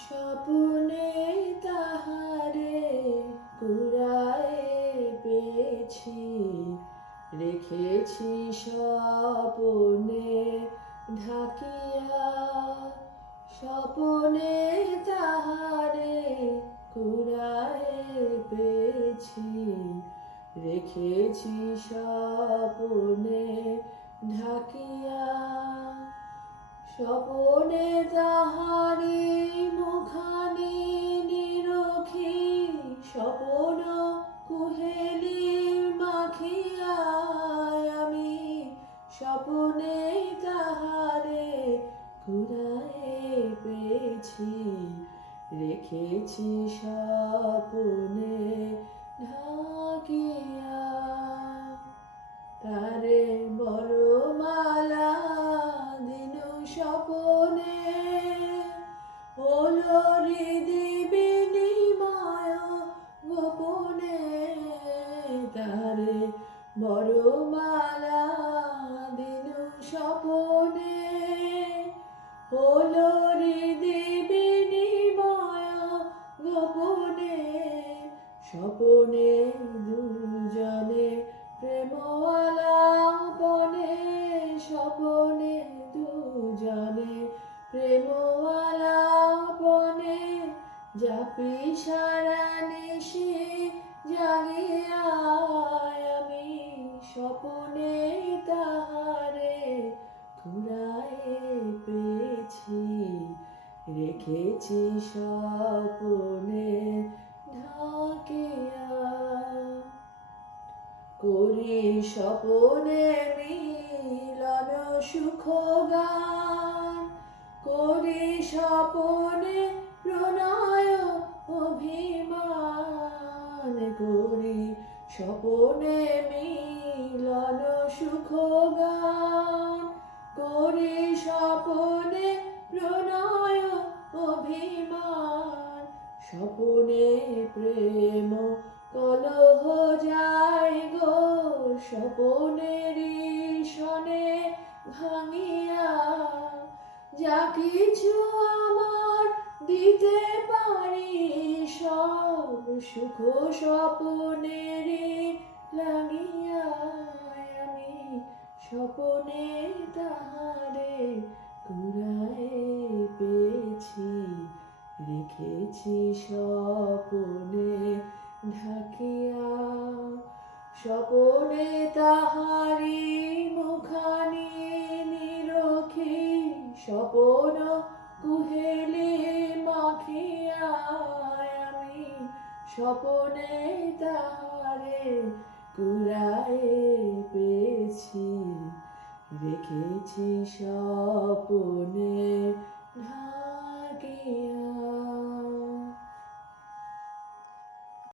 স্বপনে তাহারে কুড়ায়ে পেয়েছি, রেখেছি স্বপনে ঢাকিয়া। স্বপনে তাহারে কুড়ায়ে পেয়েছি, রেখেছি স্বপনে ঢাকিয়া। স্বপনে তাহারি মুখানি নিরখি, স্বপন কুহেলি মাখিয়া। আমি স্বপনে তাহারে কুড়ায়ে পেয়েছি, রেখেছি স্বপনে ঢাকিয়া। তারে বরমালা দিনু স্বপনে, হলো হৃদি বিনিময় গোপনে। তারে বরমালা দিনু স্বপনে, হলো হৃদি বিনিময় গোপনে। স্বপনে দুজনে প্রেম আলাপনে, স্বপনে দুজনে প্রেম আলাপনে। জাপি সারা নিশি জাগিয়া, আমি স্বপনে তাহারে কুড়ায়ে পেয়েছি, রেখেছি স্বপনে ঢাকিয়া। করি স্বপনে মিলন সুখ গান, করি স্বপনে প্রণয় অভিমান। করি স্বপনে মিলন সুখ গান, করি স্বপনে প্রণয় অভিমান। স্বপনে প্রেম কলহ যায় গো, স্বপনের সনে ভাঙিয়া। যা কিছু আমার দিতে পারি, সব সুখ স্বপনের লাগিয়া। আমি স্বপনে তাহারে কুড়ায়ে পেয়েছি, রেখেছি স্বপনে ঢাকিয়া। স্বপনে তাহারি মুখানি নিরখি, স্বপন কুহেলি মাখিয়া। আমি স্বপনে তাহারে কুড়ায়ে পেয়েছি, রেখেছি স্বপনে